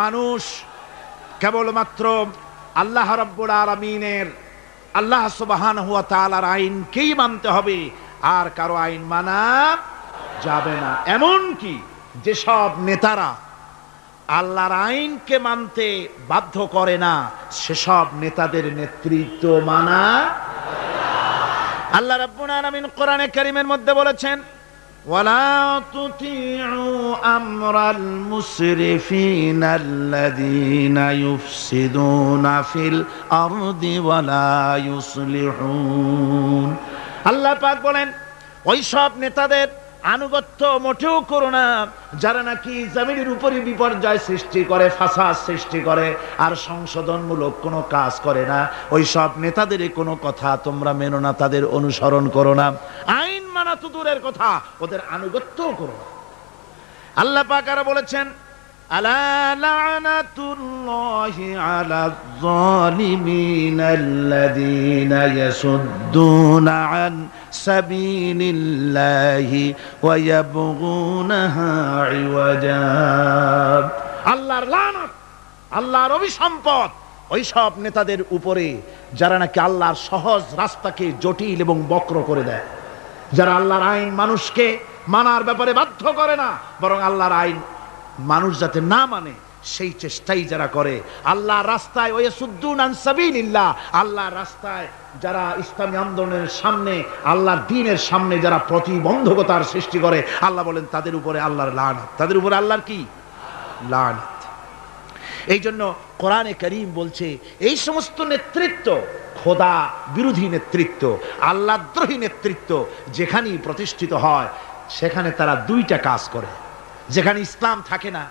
মানুষ কেবলমাত্র আল্লাহ রাব্বুল আলামিনের, আল্লাহ সুবহানাহু ওয়া তাআলার আইনকেই মানতে হবে, আর কারো আইন মানা যাবে না। এমন কি যেসব নেতারা আল্লাহর আইনকে মানতে বাধ্য করে না, সেসব নেতাদের নেতৃত্ব মানা। আল্লাহ রাব্বুল আলামিন কোরআনে কারীমের মধ্যে বলেছেন, ওয়ালা তুতিউ আমরাল মুসরিফিনা আল্লাযীনা ইউফসিদুনা ফিল আরদি ওয়ালা ইউসলিহুন। আল্লাহ পাক বলেন, ওই সব নেতাদের আনুগত্য মোটেও করো না যারা নাকি জমিনের উপরে বিপর্যয় সৃষ্টি করে, ফাসাদ সৃষ্টি করে, আর সংশোধনমূলক কোনো কাজ করে না। ওই সব নেতাদের কোনো কথা তোমরা মেনো না, তাদের অনুসরণ করো না। আইন মানা তো দূরের কথা, ওদের আনুগত্যও করো না। আল্লাহ পাক আরো বলেছেন, আলা লানাতুল্লাহি আলায যালিমিনা আল্লাযীনা ইয়াসুদ্দুনা আন সাবিলিল্লাহি ওয়া ইয়াবগুনাহা ইওয়াজা। আল্লাহর লানত, আল্লাহর অভিসম্পদ ওই সব নেতাদের উপরে যারা নাকি আল্লাহর সহজ রাস্তাকে জটিল এবং বক্র করে দেয়, যারা আল্লাহর আইন মানুষকে মানার ব্যাপারে বাধ্য করে না, বরং আল্লাহর আইন মানুষ যাতে না মানে সেই চেষ্টাই যারা করে। আল্লাহর রাস্তায় ওয়াসুদ্দুন আন সাবিলিল্লাহ, আল্লাহর রাস্তায় যারা ইসলামী আন্দোলনের সামনে, আল্লাহর দ্বীনের সামনে যারা প্রতিবন্ধকতার সৃষ্টি করে, আল্লাহ বলেন তাদের উপরে আল্লাহর লানত, তাদের উপরে আল্লাহর কি লানত। এই জন্য কোরআনে কারীম বলছে, এই সমস্ত নেতৃত্ব খোদা বিরোধী নেতৃত্ব, আল্লাহদ্রোহী নেতৃত্ব যেখানেই প্রতিষ্ঠিত হয়, সেখানে তারা দুইটা কাজ করে। যেখানে ইসলাম থাকে না,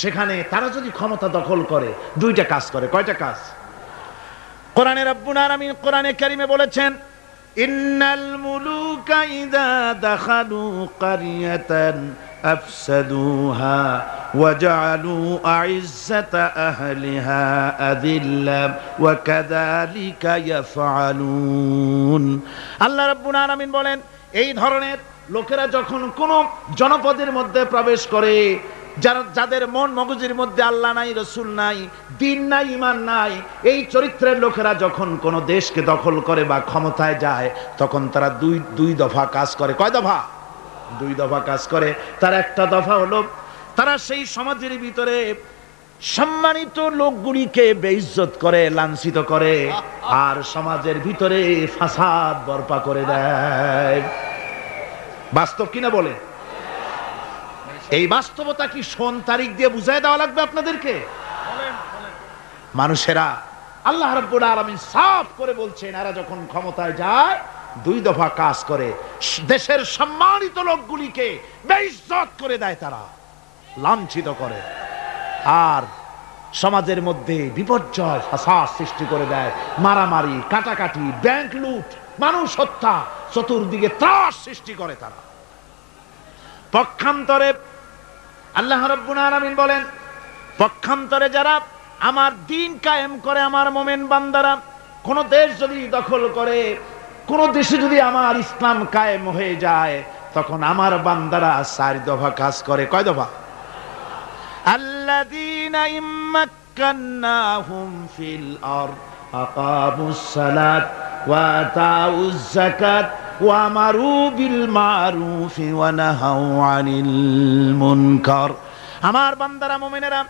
সেখানে তারা যদি ক্ষমতা দখল করে, দুইটা কাজ করে। কয়টা কাজ? কোরআনে রব্বুল আলামিন কোরআনে কারীমে বলেছেন, ইন্নাল মুলুকা ইযা দাখালু ক্বারিয়াতান আফসাদুহা ওয়া জাআলু আইজ্জাতা আহলিহা আযিল্লা ওয়া কাযালিকা ইয়াফআলুন। আল্লাহ রাব্বুল আলামিন বলেন, এই ধরনের লোকেরা যখন কোন জনপদের মধ্যে প্রবেশ করে, যাদের মন মগজের মধ্যে আল্লাহ নাই, রসুল নাই, দ্বীন নাই, ঈমান নাই, এই চরিত্রের লোকেরা যখন কোন দেশকে দখল করে বা ক্ষমতায় যায়, তখন তারা দুই দফা কাজ করে। কয় দফা? দুই দফা কাজ করে। তার একটা দফা হলো, তারা সেই সমাজের ভিতরে সম্মানিত লোকগুলিকে বেইজ্জত করে, লাঞ্ছিত করে, আর সমাজের ভিতরে ফাসাদ বরপা করে দেয়। বাস্তব কিনা বলে? এই বাস্তবতা কি সন তারিখ দিয়ে বুঝাই দেওয়া লাগবে আপনাদেরকে? মানুষেরা, আল্লাহ রাব্বুল আলামিন সাফ করে বলছেন, এরা যখন ক্ষমতায় যায় দুই দফা কাজ করে। দেশের সম্মানিত লোকগুলিকে বেইজ্জত করে দেয়, তারা লাঞ্ছিত করে, আর সমাজের মধ্যে বিপর্যয় ফাসাদ সৃষ্টি করে দেয়। মারামারি, কাটাকাটি, ব্যাংক লুট, মানুষ হত্যা, চতুর্দিকে ত্রাস সৃষ্টি করে তারা। পক্ষান্তরে আল্লাহ রাব্বুল আলামিন বলেন, পক্ষান্তরে যারা আমার দ্বীন কায়েম করে, আমার মুমিন বান্দারা কোন দেশ যদি দখল করে, কোন দেশে যদি আমার ইসলাম কায়েম হয়ে যায়, তখন আমার বান্দারা চার দফা কাজ করে। কয় দফা? আল্লাযীনা ইম্মাক্কান্নাহুম ফিল আরদ আকামুস সালাত ওয়া আতাউজ যাকাত ওয়া আমারু বিল মারুফি ওয়া নাহাউ আনিল মুনকার। আমার বান্দারা মুমিনেরা